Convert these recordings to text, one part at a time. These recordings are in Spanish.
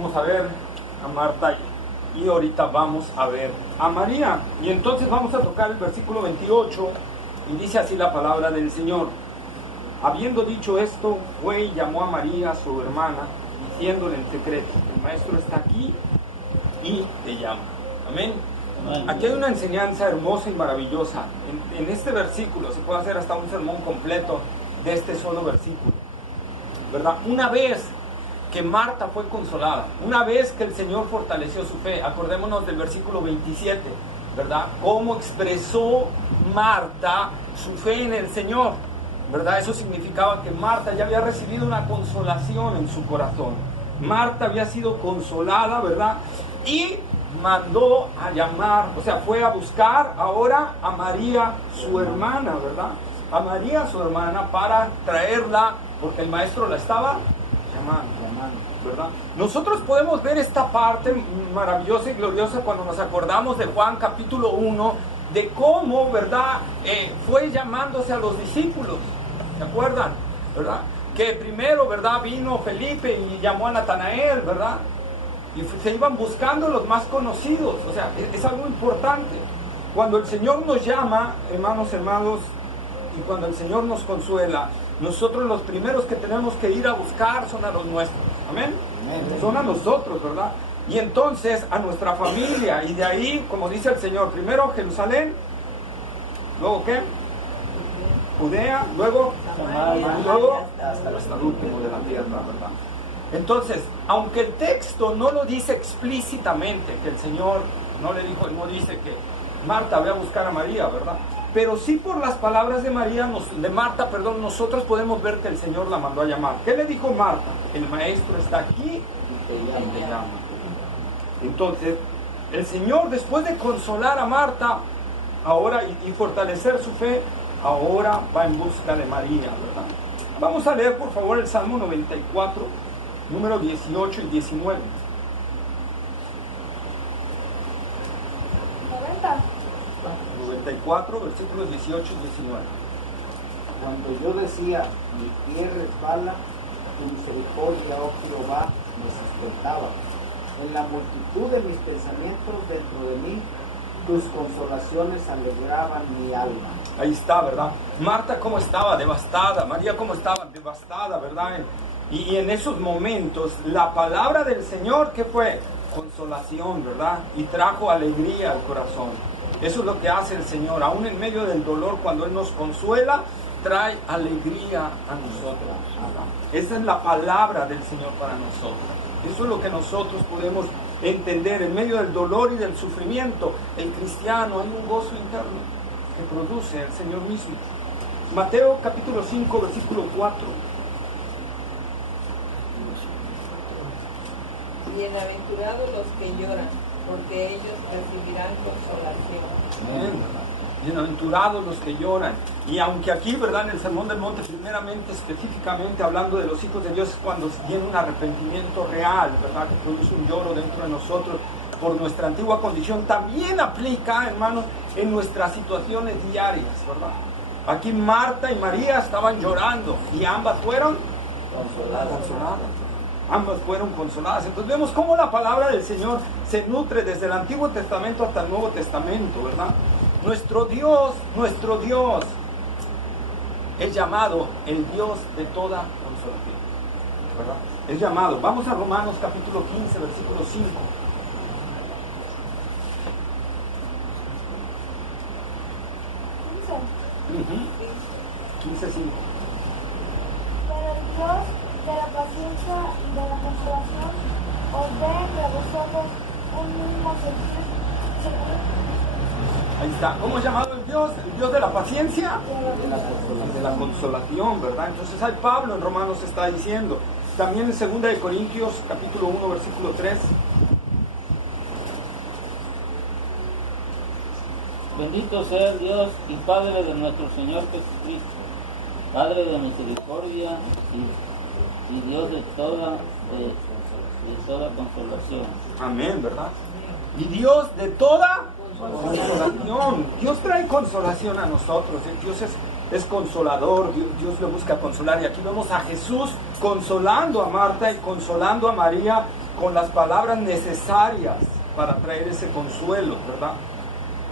Vamos a ver a Marta y ahorita vamos a ver a María. Y entonces vamos a tocar el versículo 28 y dice así la palabra del Señor. Habiendo dicho esto, fue y llamó a María, su hermana, diciéndole en secreto: el maestro está aquí y te llama. Amén. Aquí hay una enseñanza hermosa y maravillosa. En este versículo se puede hacer hasta un sermón completo de este solo versículo, ¿verdad? Una vez que Marta fue consolada, una vez que el Señor fortaleció su fe, acordémonos del versículo 27, ¿verdad? Cómo expresó Marta su fe en el Señor, ¿verdad? Eso significaba que Marta ya había recibido una consolación en su corazón. Marta había sido consolada, ¿verdad? Y mandó a llamar, o sea, fue a buscar ahora a María, su hermana, ¿verdad? A María, su hermana, para traerla, porque el maestro la estaba llamando, ¿verdad? Nosotros podemos ver esta parte maravillosa y gloriosa cuando nos acordamos de Juan capítulo 1, de cómo, ¿verdad? Fue llamándose a los discípulos, ¿se acuerdan? ¿Verdad? Que primero, ¿verdad? Vino Felipe y llamó a Natanael, ¿verdad? Y se iban buscando los más conocidos. O sea, es algo importante. Cuando el Señor nos llama, hermanos, y cuando el Señor nos consuela, nosotros los primeros que tenemos que ir a buscar son a los nuestros. ¿Amén? Amén. Son a nosotros, ¿verdad? Y entonces a nuestra familia. Y de ahí, como dice el Señor, primero Jerusalén, luego ¿qué? Judea, luego Samaria, y luego hasta el último de la tierra, ¿verdad? Entonces, aunque el texto no lo dice explícitamente, que el Señor no le dijo, no dice que Marta ve a buscar a María, ¿verdad? Pero sí por las palabras de Marta, nosotros podemos ver que el Señor la mandó a llamar. ¿Qué le dijo Marta? El maestro está aquí y te llama. Entonces, el Señor, después de consolar a Marta ahora y fortalecer su fe, ahora va en busca de María, ¿verdad? Vamos a leer por favor el Salmo 94, número 18 y 19. 94, versículos 18 y 19. Cuando yo decía, mi pie resbala, tu misericordia, oh Jehová, me sustentaba. En la multitud de mis pensamientos dentro de mí, tus consolaciones alegraban mi alma. Ahí está, ¿verdad? Marta cómo estaba, devastada. María cómo estaba, devastada, ¿verdad? Y en esos momentos, la palabra del Señor, ¿qué fue? Consolación, ¿verdad? Y trajo alegría al corazón. Eso es lo que hace el Señor. Aún en medio del dolor, cuando Él nos consuela, trae alegría a nosotros. Esa es la palabra del Señor para nosotros. Eso es lo que nosotros podemos entender. En medio del dolor y del sufrimiento, el cristiano, hay un gozo interno que produce el Señor mismo. Mateo capítulo 5, versículo 4. Bienaventurados los que lloran, porque ellos recibirán consolación. Amén. Bienaventurados los que lloran. Y aunque aquí, ¿verdad? En el Sermón del Monte, primeramente, específicamente hablando de los hijos de Dios, es cuando viene un arrepentimiento real, ¿verdad? Que produce un lloro dentro de nosotros por nuestra antigua condición. También aplica, hermanos, en nuestras situaciones diarias, ¿verdad? Aquí Marta y María estaban llorando y ambas fueron consoladas. Ambas fueron consoladas. Entonces vemos cómo la palabra del Señor se nutre desde el Antiguo Testamento hasta el Nuevo Testamento, ¿verdad? Nuestro Dios es llamado el Dios de toda consolación, ¿verdad? Es llamado. Vamos a Romanos capítulo 15, versículo 5. Uh-huh. 15:5. Pero el Dios de la paciencia y de la consolación os dé entre vosotros un mismo sentir. Ahí está. ¿Cómo es llamado el Dios? El Dios de la paciencia y de la consolación, ¿verdad? Entonces ahí Pablo en Romanos está diciendo. También en 2 de Corintios capítulo 1, versículo 3. Bendito sea el Dios y Padre de nuestro Señor Jesucristo, Padre de misericordia y Dios de toda consolación. Amén, ¿verdad? Y Dios de toda consolación. Dios trae consolación a nosotros. Dios es consolador. Dios le busca consolar. Y aquí vemos a Jesús consolando a Marta y consolando a María con las palabras necesarias para traer ese consuelo, ¿verdad?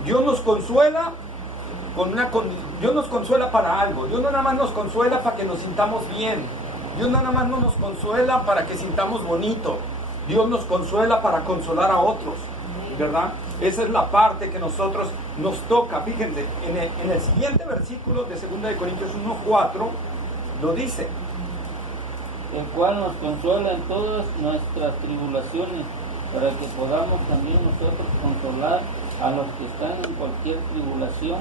Dios nos consuela Dios nos consuela para algo. Dios no nada más nos consuela para que nos sintamos bien. Dios no nada más no nos consuela para que sintamos bonito. Dios nos consuela para consolar a otros, ¿verdad? Esa es la parte que nosotros nos toca. Fíjense, en el siguiente versículo de 2 de Corintios 1:4 lo dice. El cual nos consuela en todas nuestras tribulaciones, para que podamos también nosotros consolar a los que están en cualquier tribulación,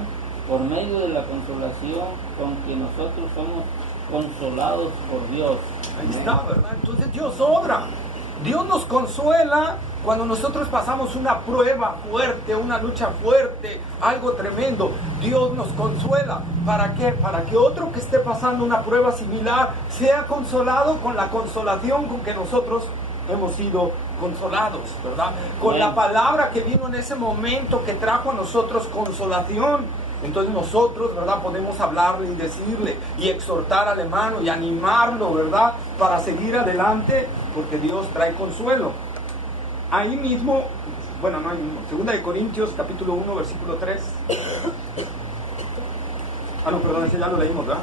por medio de la consolación con que nosotros somos consolados por Dios. Ahí está, ¿verdad? Entonces Dios obra. Dios nos consuela cuando nosotros pasamos una prueba fuerte, una lucha fuerte, algo tremendo. Dios nos consuela. ¿Para qué? Para que otro que esté pasando una prueba similar sea consolado con la consolación con que nosotros hemos sido consolados, ¿verdad? Con la palabra que vino en ese momento que trajo a nosotros consolación. Entonces nosotros, ¿verdad?, podemos hablarle y decirle y exhortar al hermano y animarlo, ¿verdad?, para seguir adelante, porque Dios trae consuelo. Ahí mismo, bueno, no ahí mismo, 2 de Corintios capítulo 1, versículo 3. No, perdón, ese ya lo leímos, ¿verdad?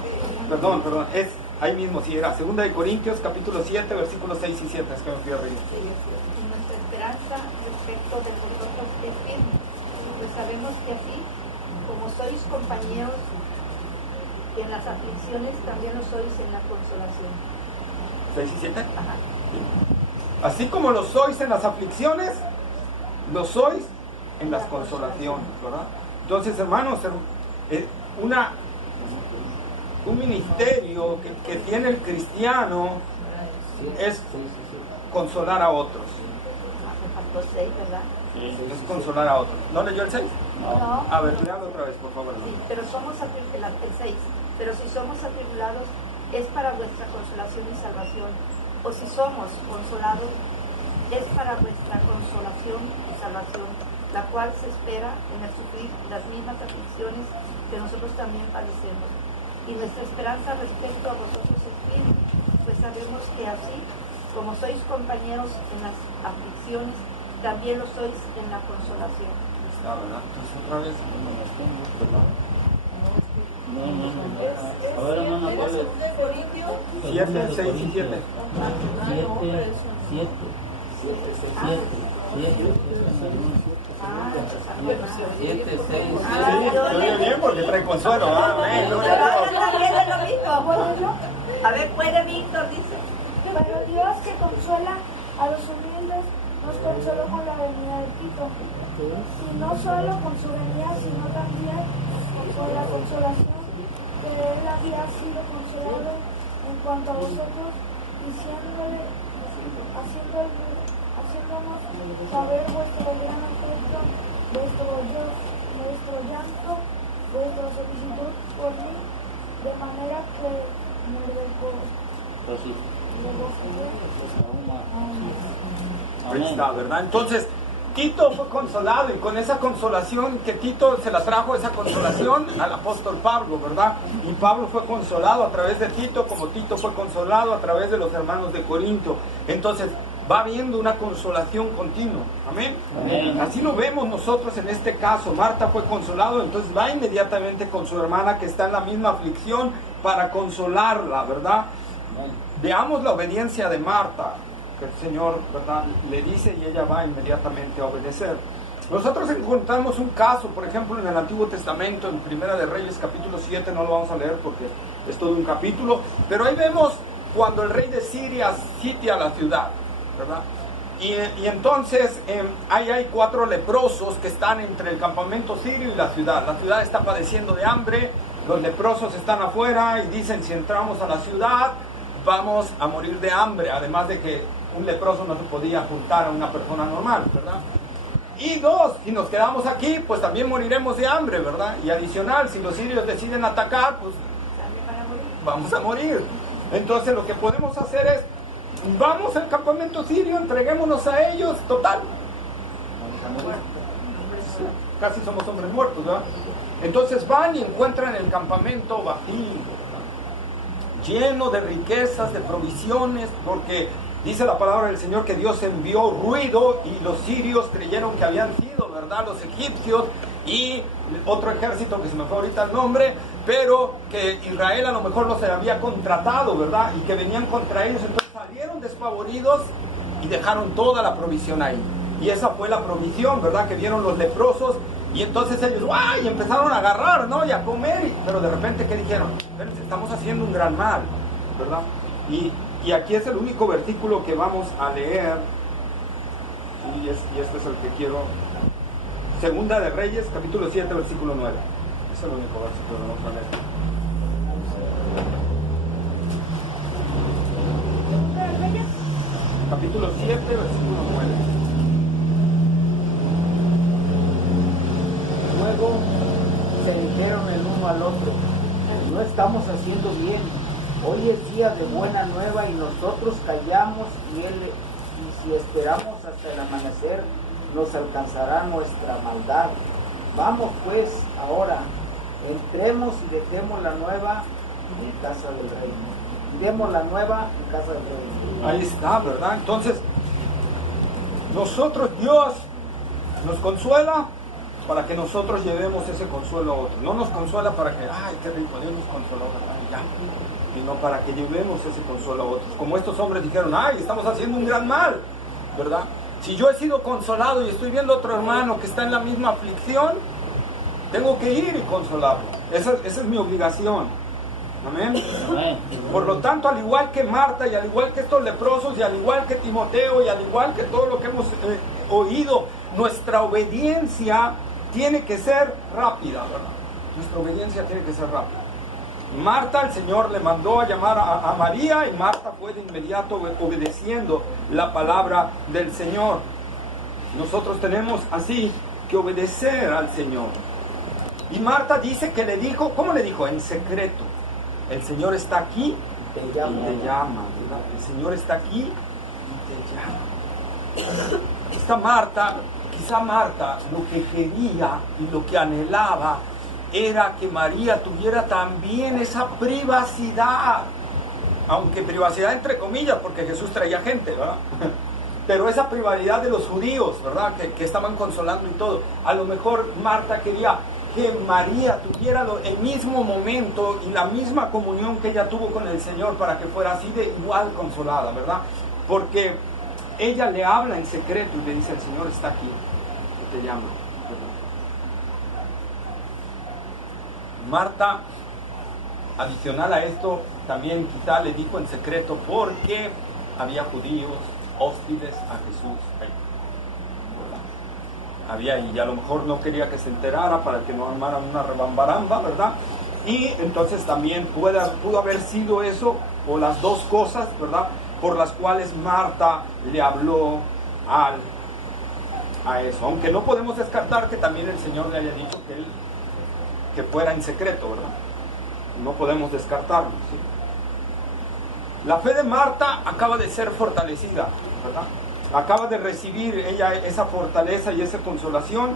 Perdón, es ahí mismo, sí, era 2 de Corintios capítulo 7, versículos 6 y 7, es que me fui arriba. Y nuestra esperanza respecto de vosotros es firme, pues sabemos que así como sois compañeros en las aflicciones, también lo sois en la consolación. ¿6 y 7? Ajá. Así como lo sois en las aflicciones, lo sois en las consolaciones, ¿verdad? Entonces, hermanos, un ministerio que tiene el cristiano es consolar a otros. Me faltó 6, ¿verdad? Es consolar a otros. ¿No leyó el 6? No. A ver, léalo otra vez, por favor. Sí, pero somos el 6. Pero si somos atribulados, es para vuestra consolación y salvación. O si somos consolados, es para vuestra consolación y salvación, la cual se espera en el sufrir las mismas aflicciones que nosotros también padecemos. Y nuestra esperanza respecto a vosotros es firme, pues sabemos que así como sois compañeros en las aflicciones, también lo sois en la consolación. Está, ¿verdad? Entonces otra vez, ¿verdad? No. A ver, hermano, ¿cuál es? 7, 6 y 7. 7. 7, 6. Se oye bien porque trae consuelo. Amén. A ver, puede Víctor, dice. Pero Dios que consuela a los humildes nos consoló con la venida de Tito. Y no solo con su venida, sino también con la consolación que él había sido consolado en cuanto a vosotros, haciéndonos saber vuestro gran afecto, vuestro llanto, vuestra solicitud por mí, de manera que me regocijé. Ahí está, ¿verdad? Entonces, Tito fue consolado y con esa consolación que Tito se la trajo, esa consolación al apóstol Pablo, ¿verdad? Y Pablo fue consolado a través de Tito, como Tito fue consolado a través de los hermanos de Corinto. Entonces, va habiendo una consolación continua. Amén. Amén. Así lo vemos nosotros en este caso. Marta fue consolado, entonces va inmediatamente con su hermana que está en la misma aflicción para consolarla, ¿verdad? Veamos la obediencia de Marta, que el Señor, ¿verdad?, le dice y ella va inmediatamente a obedecer. Nosotros encontramos un caso, por ejemplo, en el Antiguo Testamento, en Primera de Reyes, capítulo 7, no lo vamos a leer porque es todo un capítulo, pero ahí vemos cuando el rey de Siria sitia la ciudad, ¿verdad? Y entonces ahí hay 4 leprosos que están entre el campamento sirio y la ciudad. La ciudad está padeciendo de hambre, los leprosos están afuera y dicen, si entramos a la ciudad vamos a morir de hambre, además de que un leproso no se podía juntar a una persona normal, ¿verdad? Y 2, si nos quedamos aquí, pues también moriremos de hambre, ¿verdad? Y adicional, si los sirios deciden atacar, pues vamos a morir. Entonces lo que podemos hacer es, vamos al campamento sirio, entreguémonos a ellos, total. Casi somos hombres muertos, ¿verdad? Entonces van y encuentran el campamento vacío, lleno de riquezas, de provisiones, porque Dice la palabra del Señor que Dios envió ruido y los sirios creyeron que habían sido, ¿verdad?, los egipcios y otro ejército que se me fue ahorita el nombre, pero que Israel a lo mejor los había contratado, ¿verdad?, y que venían contra ellos. Entonces salieron despavoridos y dejaron toda la provisión ahí. Y esa fue la provisión, ¿verdad?, que vieron los leprosos. Y entonces ellos, ¡ay!, y empezaron a agarrar, ¿no?, y a comer. Pero de repente, ¿qué dijeron? Estamos haciendo un gran mal, ¿verdad? Y aquí es el único versículo que vamos a leer. Y este es el que quiero. Segunda de Reyes, capítulo 7, versículo 9. Es el único versículo que vamos a leer. ¿Segunda de Reyes? Capítulo 7, versículo 9. Luego se dijeron el uno al otro: no estamos haciendo bien. Hoy es día de buena nueva y nosotros callamos y si esperamos hasta el amanecer nos alcanzará nuestra maldad. Vamos pues ahora, entremos y dejemos la nueva en casa del rey. Demos la nueva en casa del rey. Ahí está, ¿verdad? Entonces, nosotros, Dios nos consuela para que nosotros llevemos ese consuelo a otros. No nos consuela para que, ay, qué rico, Dios nos consoló, ya, sino para que llevemos ese consuelo a otros. Como estos hombres dijeron, ay, estamos haciendo un gran mal, ¿verdad? Si yo he sido consolado y estoy viendo a otro hermano que está en la misma aflicción, tengo que ir y consolarlo. Esa es mi obligación. Amén. Por lo tanto, al igual que Marta y al igual que estos leprosos y al igual que Timoteo y al igual que todo lo que hemos oído, nuestra obediencia tiene que ser rápida, ¿verdad? Nuestra obediencia tiene que ser rápida. Marta, el Señor le mandó a llamar a María y Marta fue de inmediato obedeciendo la palabra del Señor. Nosotros tenemos así que obedecer al Señor. Y Marta dice que le dijo, ¿cómo le dijo? En secreto. El Señor está aquí y te llama, ¿verdad? El Señor está aquí y te llama. Esta Marta, quizá Marta, lo que quería y lo que anhelaba era que María tuviera también esa privacidad, aunque privacidad entre comillas, porque Jesús traía gente, ¿verdad? Pero esa privacidad de los judíos, ¿verdad? Que estaban consolando y todo. A lo mejor Marta quería que María tuviera el mismo momento y la misma comunión que ella tuvo con el Señor para que fuera así de igual consolada, ¿verdad? Porque ella le habla en secreto y le dice, el Señor está aquí, que te llama, ¿verdad? Marta, adicional a esto, también quizá le dijo en secreto porque había judíos hostiles a Jesús ahí. Había, y a lo mejor no quería que se enterara para que no armaran una rebambaramba, ¿verdad? Y entonces también pudo haber sido eso, o las dos cosas, ¿verdad?, por las cuales Marta le habló a eso. Aunque no podemos descartar que también el Señor le haya dicho que fuera en secreto, ¿verdad? No podemos descartarlo, ¿sí? La fe de Marta acaba de ser fortalecida, ¿verdad? Acaba de recibir ella esa fortaleza y esa consolación,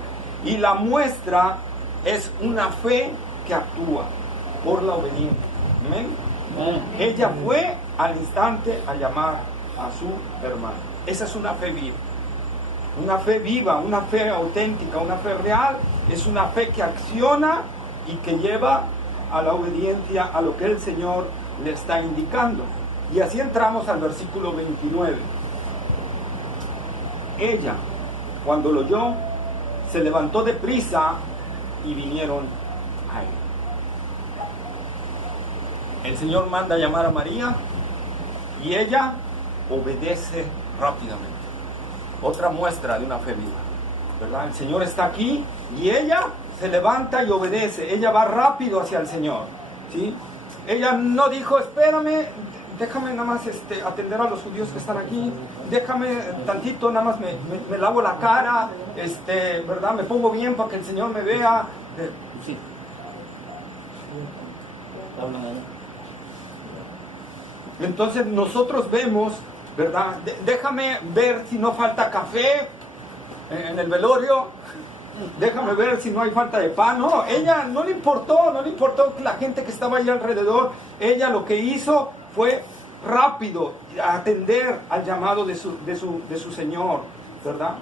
y la muestra es una fe que actúa por la obediencia. ¿Amén? Ella fue al instante a llamar a su hermano. Esa es una fe viva. Una fe viva, una fe auténtica, una fe real. Es una fe que acciona y que lleva a la obediencia a lo que el Señor le está indicando. Y así entramos al versículo 29. Ella, cuando lo oyó, se levantó deprisa y vinieron a él. El Señor manda a llamar a María y ella obedece rápidamente. Otra muestra de una fe viva, ¿verdad? El Señor está aquí y ella se levanta y obedece. Ella va rápido hacia el Señor, ¿sí? Ella no dijo, espérame, déjame nada más atender a los judíos que están aquí, déjame tantito, nada más me lavo la cara, ¿verdad? Me pongo bien para que el Señor me vea. Sí. Entonces nosotros vemos, ¿verdad? Déjame ver si no falta café en el velorio, déjame ver si no hay falta de pan. No, ella no le importó la gente que estaba ahí alrededor. Ella lo que hizo fue rápido a atender al llamado de su Señor, ¿verdad?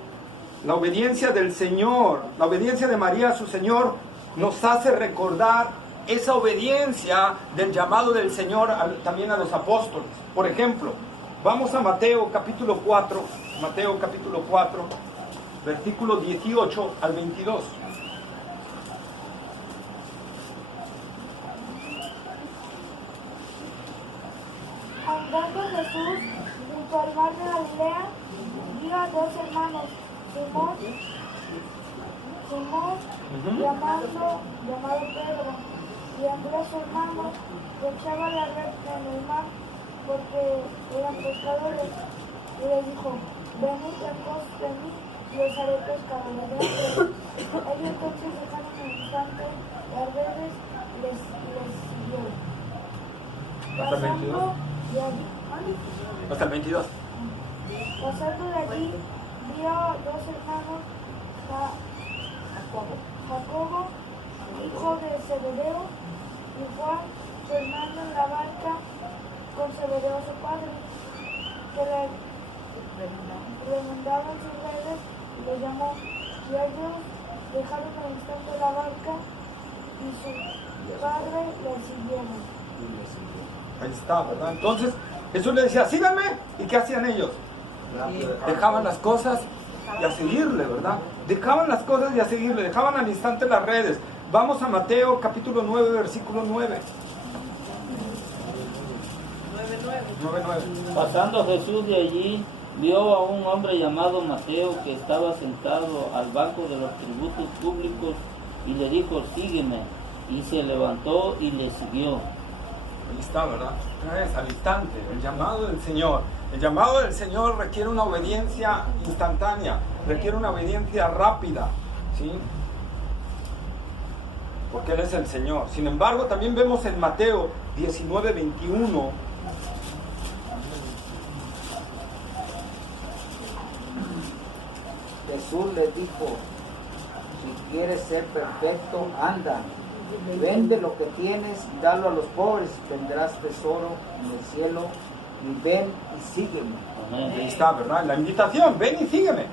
La obediencia del Señor, la obediencia de María a su Señor nos hace recordar esa obediencia del llamado del Señor también a los apóstoles. Por ejemplo, vamos a Mateo capítulo 4, versículos 18 al 22. Andando Jesús junto al mar de Galilea, vio a dos hermanos, Simón, llamado Pedro, y Andrés su hermano, que echaba la red en el mar porque eran pescadores, y les dijo: venid en pos de mí y os haré pescadores. Ellos entonces dejaron en el instante las redes y les siguieron. ¿Hasta el 22? Hasta el 22. Pasando de allí, vio dos hermanos, Jacobo, hijo de Zebedeo, y Juan, su hermano, en la barca con Zebedeo su padre, que le remendaban sus redes, y le llamó, y ellos dejaron al instante la barca y su padre le siguieron. Ahí está, ¿verdad? Entonces Jesús le decía: síganme. ¿Y qué hacían ellos? Dejaban las cosas y a seguirle, ¿verdad? Dejaban las cosas y a seguirle, dejaban al instante las redes. Vamos a Mateo capítulo 9, versículo 9. 9:9. Pasando Jesús de allí, vio a un hombre llamado Mateo que estaba sentado al banco de los tributos públicos y le dijo: sígueme. Y se levantó y le siguió. Ahí está, ¿verdad? Otra vez, al instante, el llamado del Señor. El llamado del Señor requiere una obediencia instantánea, requiere una obediencia rápida, ¿sí? Porque Él es el Señor. Sin embargo, también vemos en Mateo 19:21. Jesús les dijo: si quieres ser perfecto, anda, vende lo que tienes y dalo a los pobres, tendrás tesoro en el cielo, y ven y sígueme. Ahí está, ¿verdad? La invitación: ven y sígueme.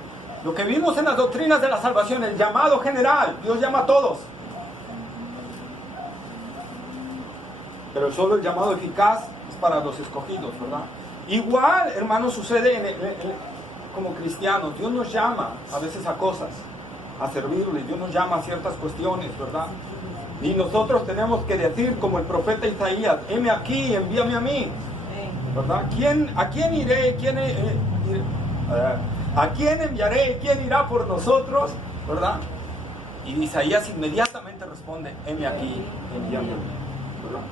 Lo que vimos en las doctrinas de la salvación, el llamado general, Dios llama a todos. Pero solo el llamado eficaz es para los escogidos, ¿verdad? Igual, hermanos, sucede como cristianos. Dios nos llama a veces a cosas, a servirle. Dios nos llama a ciertas cuestiones, ¿verdad? Y nosotros tenemos que decir como el profeta Isaías: heme aquí, envíame a mí, ¿verdad? ¿A quién iré? ¿A quién enviaré? ¿Quién irá por nosotros? ¿Verdad? Y Isaías inmediatamente responde: heme aquí, envíame a mí, ¿verdad?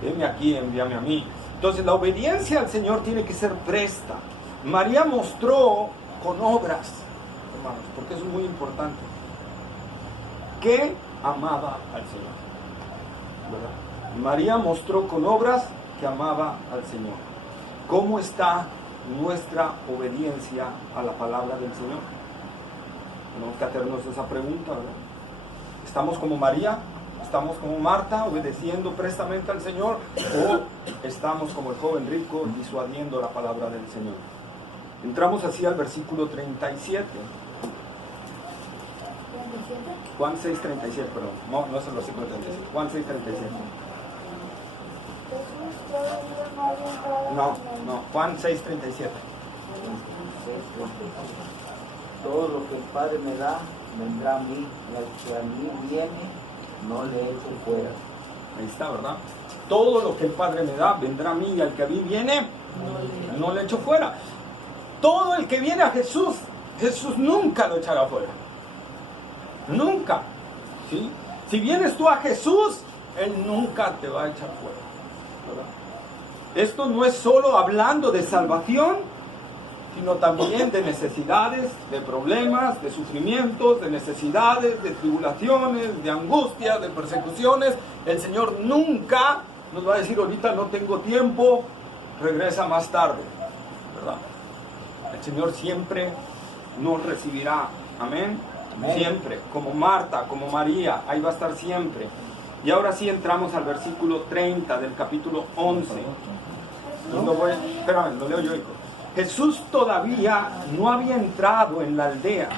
Heme aquí, envíame a mí. Entonces la obediencia al Señor tiene que ser presta. María mostró con obras, hermanos, porque eso es muy importante, que amaba al Señor, ¿verdad? María mostró con obras que amaba al Señor. ¿Cómo está nuestra obediencia a la palabra del Señor? Tenemos que hacernos esa pregunta, ¿verdad? ¿Estamos como María? ¿Estamos como Marta, obedeciendo prestamente al Señor? ¿O estamos como el joven rico, disuadiendo la palabra del Señor? Entramos así al versículo 37. Juan 6:37, perdón. No es el versículo 37. Juan 6:37. No, Juan 6:37. Todo lo que el Padre me da, vendrá a mí, y al que a mí viene, no le echo fuera. Ahí está, ¿verdad? Todo lo que el Padre me da, vendrá a mí, y al que a mí viene, no le echo fuera. Todo el que viene a Jesús, Jesús nunca lo echará fuera. Nunca, ¿sí? Si vienes tú a Jesús, Él nunca te va a echar fuera, ¿verdad? Esto no es solo hablando de salvación, sino también de necesidades, de problemas, de sufrimientos, de necesidades, de tribulaciones, de angustias, de persecuciones. El Señor nunca nos va a decir: ahorita no tengo tiempo, regresa más tarde, ¿verdad? El Señor siempre nos recibirá, amén. Siempre, como Marta, como María, ahí va a estar siempre. Y ahora sí entramos al versículo 30 del capítulo 11. Jesús Espérame, lo leo yo, hijo. Jesús todavía no había entrado en la aldea,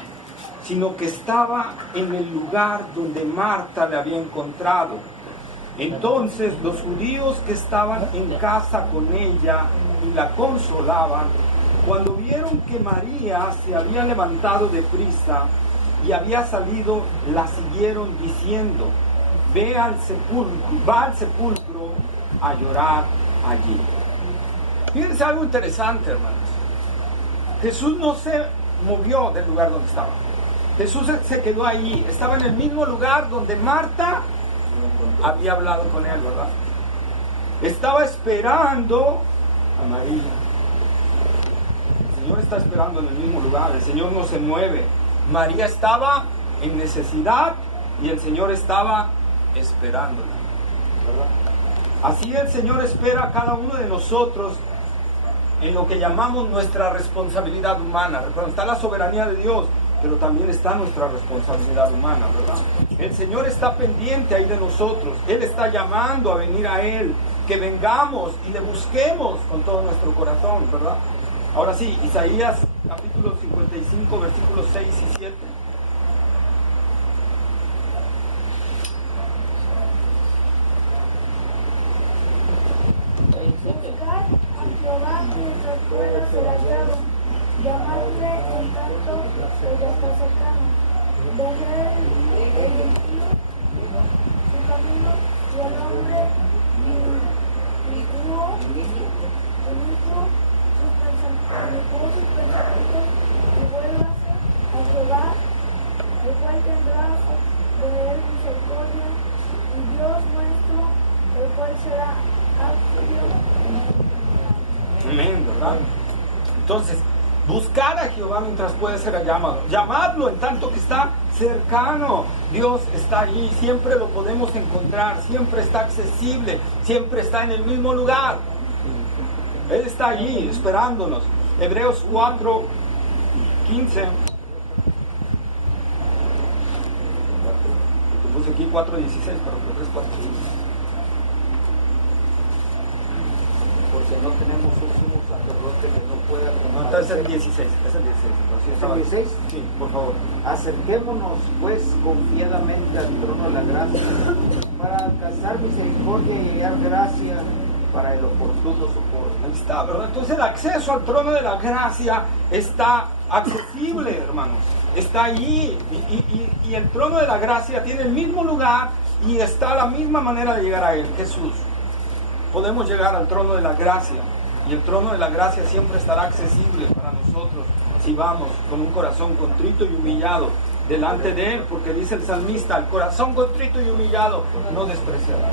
sino que estaba en el lugar donde Marta le había encontrado. Entonces los judíos que estaban en casa con ella y la consolaban, cuando vieron que María se había levantado deprisa y había salido, la siguieron diciendo: va al sepulcro a llorar allí. Fíjense algo interesante, hermanos. Jesús no se movió del lugar donde estaba. Jesús se quedó ahí. Estaba en el mismo lugar donde Marta había hablado con él, ¿verdad? Estaba esperando a María. El Señor está esperando en el mismo lugar. El Señor no se mueve. María estaba en necesidad y el Señor estaba esperándola, ¿verdad? Así el Señor espera a cada uno de nosotros en lo que llamamos nuestra responsabilidad humana. Recuerden, está la soberanía de Dios, pero también está nuestra responsabilidad humana, ¿verdad? El Señor está pendiente ahí de nosotros. Él está llamando a venir a Él, que vengamos y le busquemos con todo nuestro corazón, ¿verdad? Ahora sí, Isaías capítulo 55, versículos 6 y 7. Buscar a Jehová mientras pueda ser hallado, llamadle en tanto que ya está cercano. Dejad el impío su camino y al hombre inicuo sus pensamientos, y vuélvase a Jehová, el cual tendrá de él misericordia, y Dios nuestro, el cual será Amén, ¿verdad? Entonces, buscar a Jehová mientras puede ser llamado. Llamadlo en tanto que está cercano. Dios está allí, siempre lo podemos encontrar, siempre está accesible, siempre está en el mismo lugar. Él está allí esperándonos. Hebreos 4, 15. Puse aquí 4:16, pero creo que es 4:15. Porque no tenemos un sumo sacerdote que no pueda No, entonces es el 16, es el 16. ¿Es el 16? Sí, por favor. Acerquémonos pues confiadamente al trono de la gracia para alcanzar misericordia y hallar gracia para el oportuno socorro. Ahí está, ¿verdad? Entonces el acceso al trono de la gracia está accesible, hermanos. Está allí. Y el trono de la gracia tiene el mismo lugar y está la misma manera de llegar a él, Jesús. Podemos llegar al trono de la gracia y el trono de la gracia siempre estará accesible para nosotros si vamos con un corazón contrito y humillado delante de él, porque dice el salmista: el corazón contrito y humillado no despreciarás.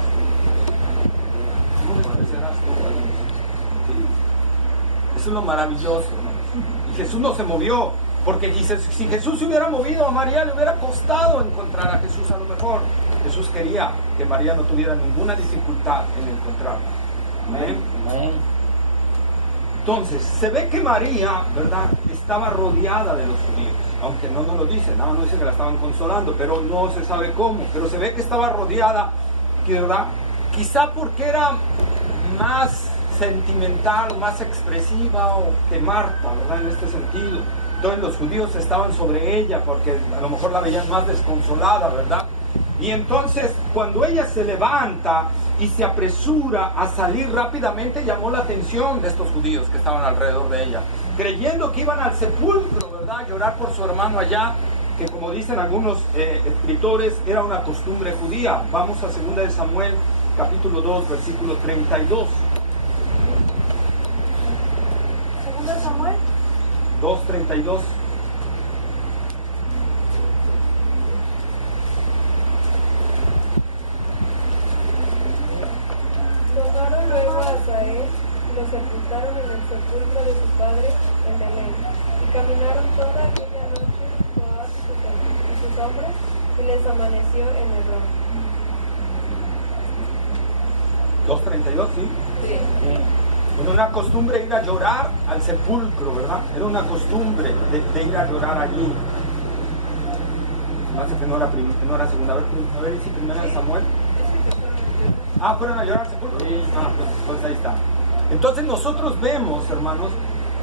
No despreciarás todo. Sí. Eso es lo maravilloso, hermanos. Y Jesús no se movió, porque dice, si Jesús se hubiera movido, a María le hubiera costado encontrar a Jesús a lo mejor. Jesús quería que María no tuviera ninguna dificultad en encontrarlo. Amén. Amén. Entonces, se ve que María, ¿verdad?, estaba rodeada de los judíos. Aunque no nos lo dice, nada más dice que la estaban consolando, pero no se sabe cómo. Pero se ve que estaba rodeada, ¿verdad? Quizá porque era más sentimental, más expresiva que Marta, ¿verdad?, en este sentido. Entonces los judíos estaban sobre ella porque a lo mejor la veían más desconsolada, ¿verdad? Y entonces cuando ella se levanta y se apresura a salir rápidamente, llamó la atención de estos judíos que estaban alrededor de ella, creyendo que iban al sepulcro, ¿verdad?, a llorar por su hermano allá, que como dicen algunos escritores, era una costumbre judía. Vamos a 2 de Samuel, capítulo 2, versículo 32. 2 de Samuel 2:32. Tomaron luego a Asael y lo sepultaron en el sepulcro de su padre en Belén. Y caminaron toda aquella noche Joab y sus hombres, y les amaneció en Hebrón. 2:32, ¿sí? Sí. Bueno, una costumbre ir a llorar al sepulcro, ¿verdad? Era una costumbre de ir a llorar allí. Hace que no era segunda. A ver, ¿y si primera de Samuel? Ah, fueron a llorar al sepulcro. Sí. Ah, pues ahí está. Entonces nosotros vemos, hermanos,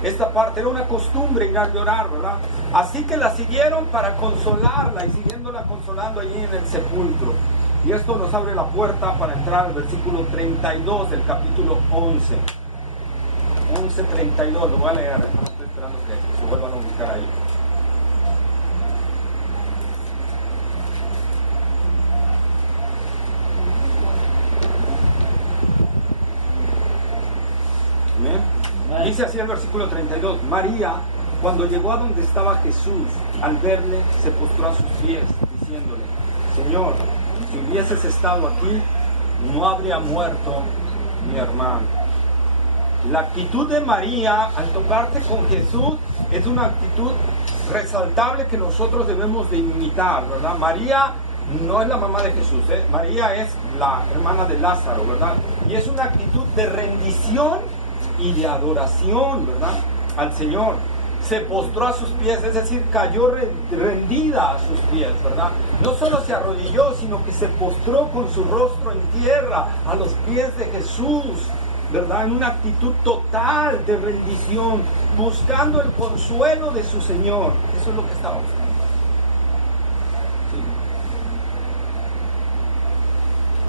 esta parte era una costumbre ir a llorar, ¿verdad? Así que la siguieron para consolarla y siguiéndola consolando allí en el sepulcro. Y esto nos abre la puerta para entrar al versículo 32 del capítulo 11. 11:32, lo voy a leer, estoy esperando que se vuelvan a ubicar ahí. ¿Amén? Dice así el versículo 32, María, cuando llegó a donde estaba Jesús, al verle, se postró a sus pies, diciéndole, Señor, si hubieses estado aquí, no habría muerto mi hermano. La actitud de María al tocarse con Jesús es una actitud resaltable que nosotros debemos de imitar, ¿verdad? María no es la mamá de Jesús, María es la hermana de Lázaro, ¿verdad? Y es una actitud de rendición y de adoración, ¿verdad? Al Señor. Se postró a sus pies, es decir, cayó rendida a sus pies, ¿verdad? No solo se arrodilló, sino que se postró con su rostro en tierra a los pies de Jesús, ¿verdad? En una actitud total de rendición, buscando el consuelo de su Señor. Eso es lo que estaba buscando.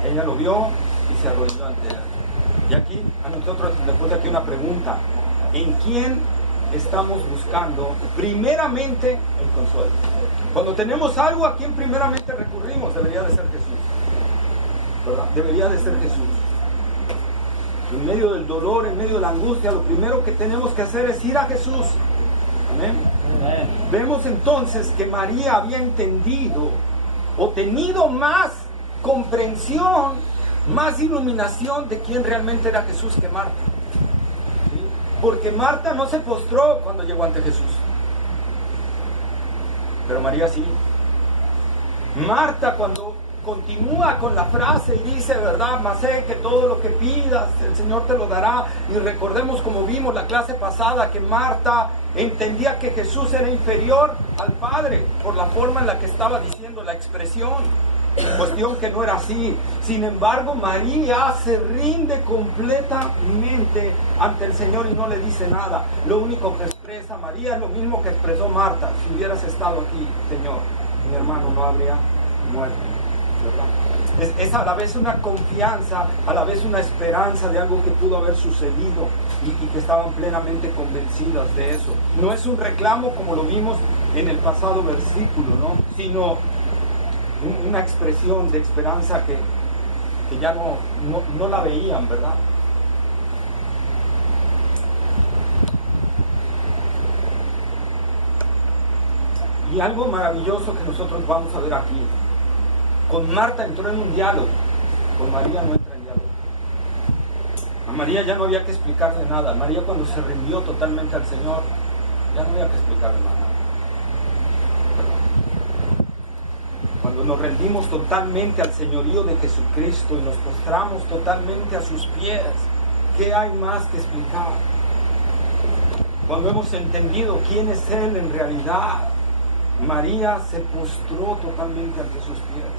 Sí. Ella lo vio y se arrodilló ante él. Y aquí a nosotros le puse aquí una pregunta. ¿En quién estamos buscando primeramente el consuelo? Cuando tenemos algo, ¿a quién primeramente recurrimos? Debería de ser Jesús, ¿verdad? Debería de ser Jesús. En medio del dolor, en medio de la angustia, lo primero que tenemos que hacer es ir a Jesús. Amén. Amén. Vemos entonces que María había entendido o tenido más comprensión, más iluminación de quién realmente era Jesús que Marta. ¿Sí? Porque Marta no se postró cuando llegó ante Jesús, pero María sí. Marta, cuando continúa con la frase y dice, ¿verdad? Mas sé que todo lo que pidas el Señor te lo dará. Y recordemos, como vimos la clase pasada, que Marta entendía que Jesús era inferior al Padre por la forma en la que estaba diciendo la expresión. Cuestión que no era así. Sin embargo, María se rinde completamente ante el Señor y no le dice nada. Lo único que expresa María es lo mismo que expresó Marta. Si hubieras estado aquí, Señor, mi hermano no habría muerto, ¿verdad? Es a la vez una confianza, a la vez una esperanza de algo que pudo haber sucedido y que estaban plenamente convencidas de eso. No es un reclamo como lo vimos en el pasado versículo, ¿no? Sino una expresión de esperanza que ya no la veían, ¿verdad? Y algo maravilloso que nosotros vamos a ver aquí. Con Marta entró en un diálogo, con María no entra en diálogo. A María ya no había que explicarle nada. María, cuando se rindió totalmente al Señor, ya no había que explicarle nada. Cuando nos rendimos totalmente al señorío de Jesucristo y nos postramos totalmente a sus pies, ¿qué hay más que explicar? Cuando hemos entendido quién es Él en realidad, María se postró totalmente ante sus pies.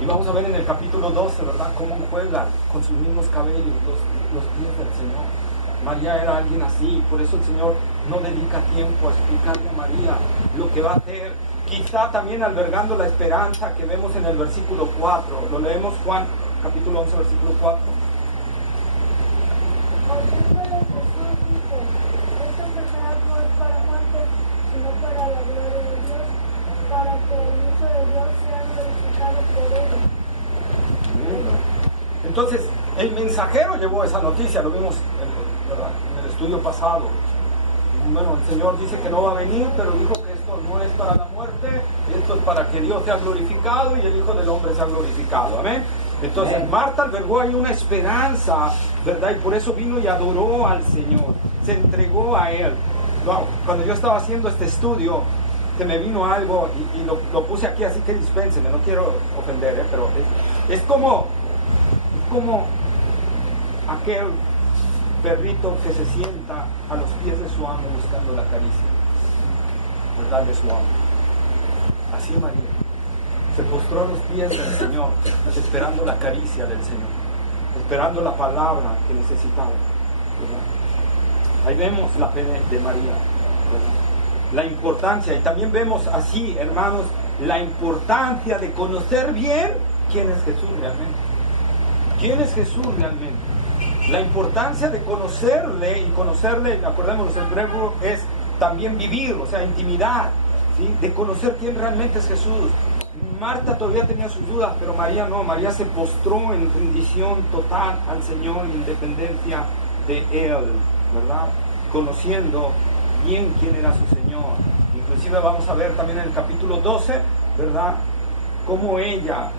Y vamos a ver en el capítulo 12, ¿verdad?, cómo juegan con sus mismos cabellos los pies del Señor. María era alguien así, por eso el Señor no dedica tiempo a explicarle a María lo que va a hacer, quizá también albergando la esperanza que vemos en el versículo 4. Lo leemos, Juan, capítulo 11, versículo 4. Jesús dijo, esta enfermedad no es para muerte, sino para la gloria de Dios, para que el Hijo de Dios sea glorificado por ella. Entonces, el mensajero llevó esa noticia, lo vimos en el estudio pasado. Bueno, el Señor dice que no va a venir, pero dijo que esto no es para la muerte, esto es para que Dios sea glorificado y el Hijo del Hombre sea glorificado. Amén. Entonces, Marta albergó ahí una esperanza, ¿verdad? Y por eso vino y adoró al Señor, se entregó a Él. Wow. Cuando yo estaba haciendo este estudio, que me vino algo y lo puse aquí, así que dispénseme, no quiero ofender, pero es como aquel perrito que se sienta a los pies de su amo buscando la caricia, ¿verdad?, de su amo. Así María se postró a los pies del Señor, esperando la caricia del Señor, esperando la palabra que necesitaba, ¿verdad? Ahí vemos la fe de María, ¿verdad? La importancia, y también vemos así, hermanos, la importancia de conocer bien quién es Jesús realmente. ¿Quién es Jesús realmente? La importancia de conocerle, y conocerle, acordémonos, el griego es también vivir, o sea, intimidad, ¿sí? De conocer quién realmente es Jesús. Marta todavía tenía sus dudas, pero María no. María se postró en rendición total al Señor, en dependencia de Él, ¿verdad? Conociendo bien quién era su Señor. Inclusive vamos a ver también en el capítulo 12, ¿verdad? Cómo ella,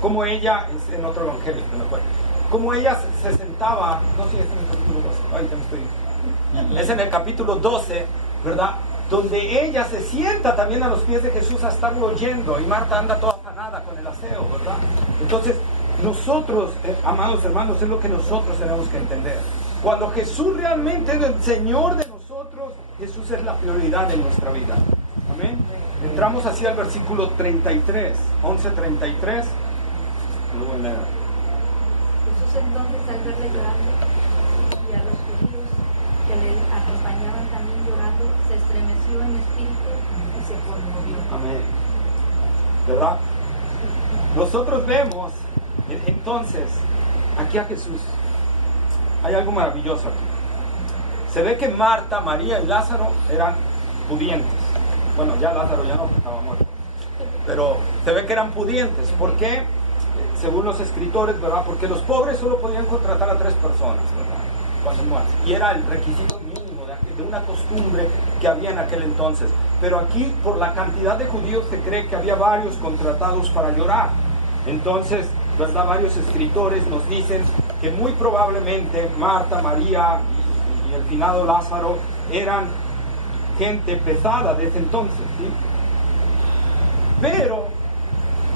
cómo ella, es en otro evangelio, no me acuerdo, cómo ella se sentaba, no sé si es en el capítulo 12, ahí ya me estoy, es en el capítulo 12, ¿verdad? Donde ella se sienta también a los pies de Jesús a estarlo oyendo, y Marta anda toda afanada con el aseo, ¿verdad? Entonces, nosotros, amados hermanos, es lo que nosotros tenemos que entender. Cuando Jesús realmente es el Señor de nosotros, Jesús es la prioridad de nuestra vida. Amén. Entramos así al versículo 33, 11:33. Lo voy a leer. Jesús entonces, al verle llorando, y a los judíos que le acompañaban también llorando, se estremeció en espíritu y se conmovió. Amén. ¿Verdad? Nosotros vemos entonces aquí a Jesús. Hay algo maravilloso aquí. Se ve que Marta, María y Lázaro eran pudientes. Bueno, ya Lázaro ya no, porque estaba muerto. Pero se ve que eran pudientes. ¿Por qué? Según los escritores, ¿verdad? Porque los pobres solo podían contratar a 3 personas, ¿verdad? Cuando muerten. Y era el requisito mínimo de una costumbre que había en aquel entonces. Pero aquí, por la cantidad de judíos, se cree que había varios contratados para llorar. Entonces, ¿verdad? Varios escritores nos dicen que muy probablemente Marta, María y el finado Lázaro eran gente pesada de ese entonces, ¿sí? Pero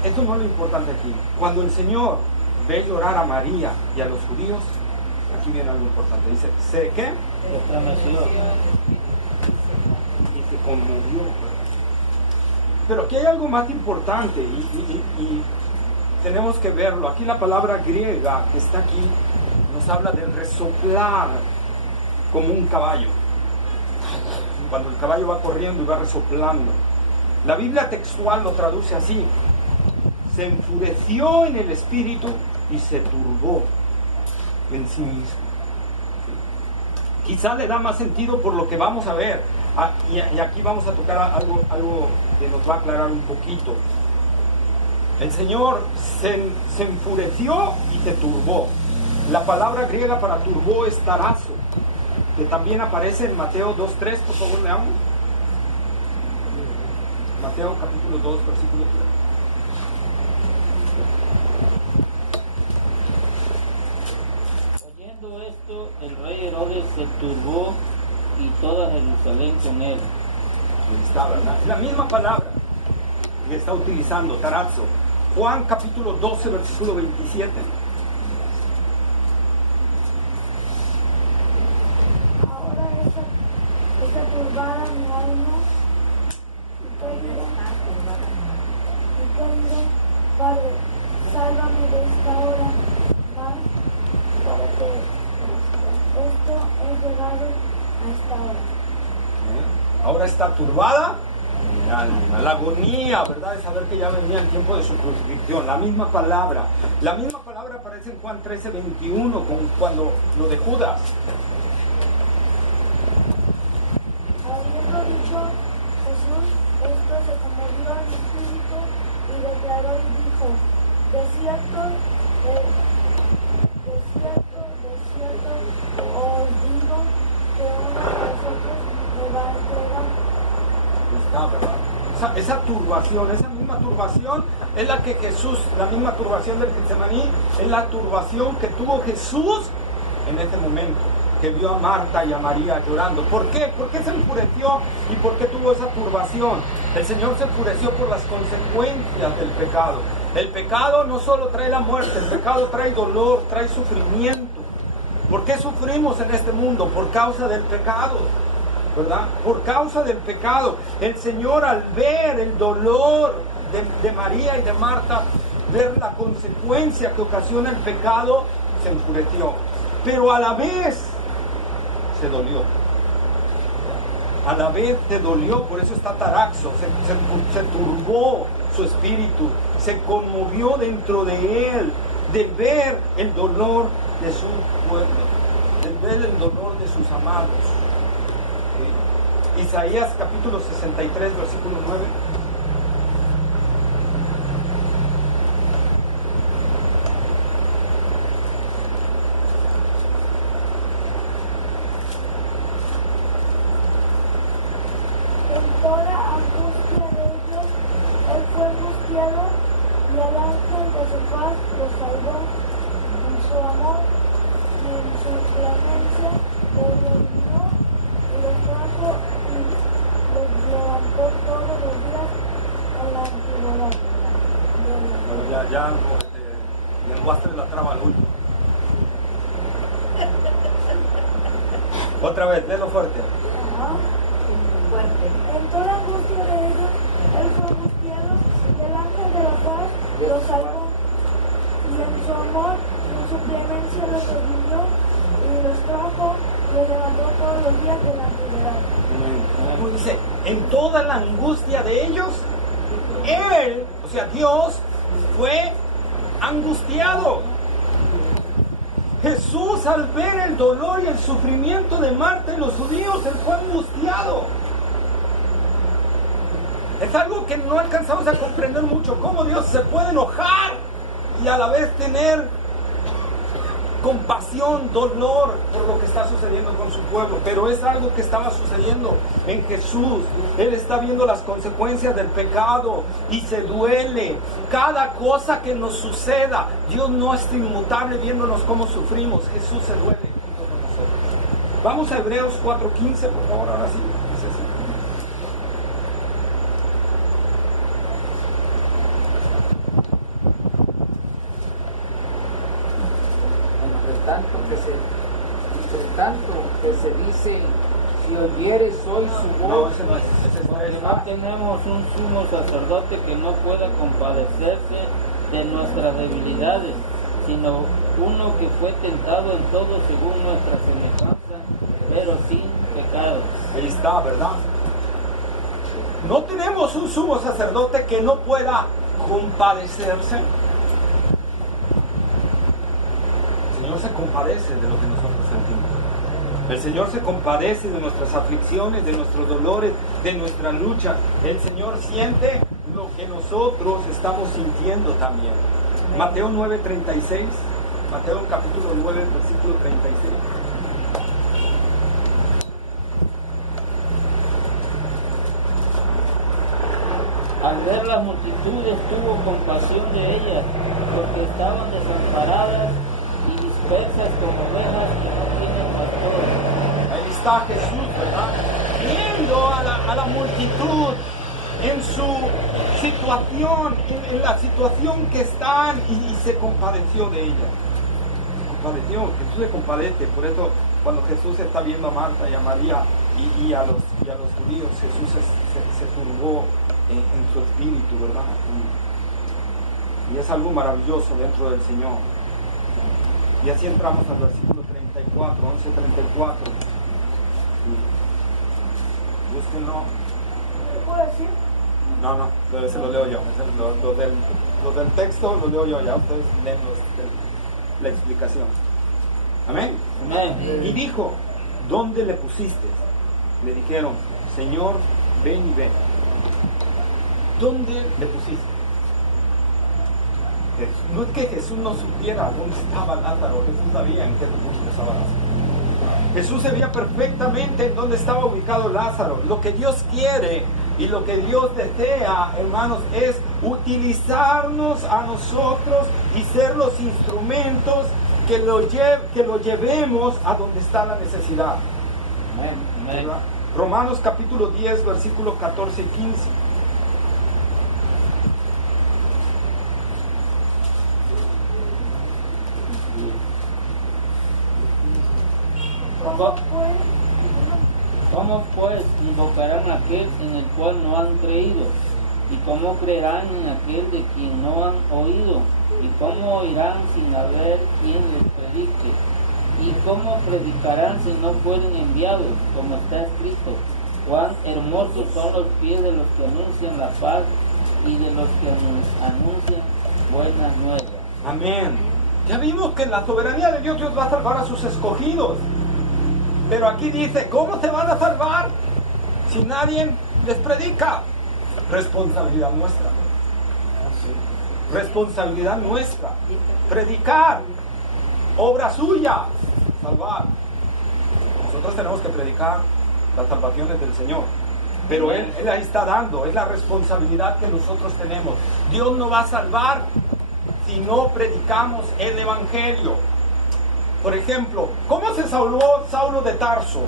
eso no es lo importante aquí. Cuando el Señor ve llorar a María y a los judíos, aquí viene algo importante. Dice, ¿sé qué? Y se conmovió, ¿verdad? Pero aquí hay algo más importante y tenemos que verlo. Aquí la palabra griega que está aquí nos habla de resoplar como un caballo. Cuando el caballo va corriendo y va resoplando. La Biblia textual lo traduce así: se enfureció en el espíritu y se turbó en sí mismo. Quizá le da más sentido por lo que vamos a ver. Y aquí vamos a tocar algo que nos va a aclarar un poquito. El Señor se enfureció y se turbó. La palabra griega para turbó es tarazo, que también aparece en Mateo 2:3, por favor, leamos. Mateo capítulo 2, versículo 3. Oyendo esto, el rey Herodes se turbó y toda Jerusalén con él. Ahí está, ¿verdad? Es la misma palabra que está utilizando, tarazo. Juan capítulo 12, versículo 27. Ahora esa turbada mi alma, y te diré, Padre, sálvame de esta hora, más para que esto he llegado a esta hora. Ahora está turbada mi alma. La agonía, ¿verdad? De saber que ya venía el tiempo de su crucifixión. La misma palabra aparece en Juan 13:21, cuando lo de Judas. Habiendo dicho Jesús esto, se conmovió en espíritu y declaró y dijo: de cierto, os digo que uno de vosotros me va a entregar. Está, ¿verdad? Esa turbación, esa misma turbación es la que Jesús, la misma turbación del Getsemaní, es la turbación que tuvo Jesús en ese momento, que vio a Marta y a María llorando. ¿Por qué? ¿Por qué se enfureció y por qué tuvo esa turbación? El Señor se enfureció por las consecuencias del pecado. El pecado no solo trae la muerte, el pecado trae dolor, trae sufrimiento. ¿Por qué sufrimos en este mundo? Por causa del pecado. ¿verdad? Por causa del pecado. El Señor, al ver el dolor de María y de Marta, ver la consecuencia que ocasiona el pecado, se enfureció. Pero a la vez se dolió. A la vez te dolió, por eso está taraxo, se turbó su espíritu, se conmovió dentro de él, de ver el dolor de su pueblo, de ver el dolor de sus amados. ¿Sí? Isaías capítulo 63, versículo 9. Y el ángel de su paz los salvó, en su amor y en su clemencia los redimió y los trajo y los levantó todos los días en la antigüedad. Ya lenguaste la traba al último. Otra vez, léelo fuerte. Fuerte. En toda angustia de ellos, él fue angustiado y el ángel de la paz los salvó. Y en su amor y en su clemencia los redimió y los trajo y los levantó todos los días de la antigüedad. Como dice, en toda la angustia de ellos, él, o sea, Dios, fue angustiado. Jesús, al ver el dolor y el sufrimiento de Marta y los judíos, él fue angustiado. Es algo que no alcanzamos a comprender mucho, cómo Dios se puede enojar y a la vez tener compasión, dolor por lo que está sucediendo con su pueblo. Pero es algo que estaba sucediendo en Jesús. Él está viendo las consecuencias del pecado y se duele. Cada cosa que nos suceda, Dios no es inmutable viéndonos cómo sufrimos. Jesús se duele junto con nosotros. Vamos a Hebreos 4:15, por favor, ahora sí. Entre tanto que se dice, si oyeres hoy su voz. No, ese no es. Ese Porque es no tenemos un sumo sacerdote que no pueda compadecerse de nuestras debilidades, sino uno que fue tentado en todo según nuestra semejanza, pero sin pecado. Ahí está, ¿verdad? No tenemos un sumo sacerdote que no pueda compadecerse. El Señor se compadece de lo que nosotros sentimos. El Señor se compadece de nuestras aflicciones, de nuestros dolores, de nuestra lucha. El Señor siente lo que nosotros estamos sintiendo también. Mateo 9:36. Mateo capítulo 9, versículo 36. Al ver las multitudes tuvo compasión de ellas, porque estaban desamparadas y dispersas como ovejas que no tienen pastor. Ahí está Jesús, ¿verdad? Viendo a la multitud en su situación, en la situación que están, y se compadeció de ella. Se compadeció, Jesús se compadece. Por eso cuando Jesús está viendo a Marta y a María y a los judíos, Jesús se turbó en su espíritu, ¿verdad? Y es algo maravilloso dentro del Señor. Y así entramos al versículo 34, 11:34. Búsquenlo. ¿Lo puedo decir? No, ese lo leo yo. Lo del texto lo leo yo, ya ustedes leen la explicación. Amén. Amén. Y dijo, ¿dónde le pusiste? Le dijeron, Señor, ven y ven. ¿Dónde le pusiste? No es que Jesús no supiera dónde estaba Lázaro, Jesús sabía en qué refugio estaba Lázaro. Jesús sabía perfectamente en dónde estaba ubicado Lázaro. Lo que Dios quiere y lo que Dios desea, hermanos, es utilizarnos a nosotros y ser los instrumentos que lo llevemos a donde está la necesidad. Amén. ¿Verdad? Romanos capítulo 10, versículos 14 y 15. ¿Cómo pues? ¿Cómo pues invocarán a aquel en el cual no han creído? ¿Y cómo creerán en aquel de quien no han oído? ¿Y cómo oirán sin haber quien les predique? ¿Y cómo predicarán si no fueren enviados? Como está escrito: cuán hermosos son los pies de los que anuncian la paz y de los que anuncian buenas nuevas. Amén. Ya vimos que en la soberanía de Dios, Dios va a salvar a sus escogidos. Pero aquí dice, ¿cómo se van a salvar si nadie les predica? Responsabilidad nuestra. Responsabilidad nuestra. Predicar. Obra suya. Salvar. Nosotros tenemos que predicar las salvaciones del Señor. Pero Él ahí está dando. Es la responsabilidad que nosotros tenemos. Dios no va a salvar si no predicamos el Evangelio. Por ejemplo, ¿cómo se salvó Saulo de Tarso?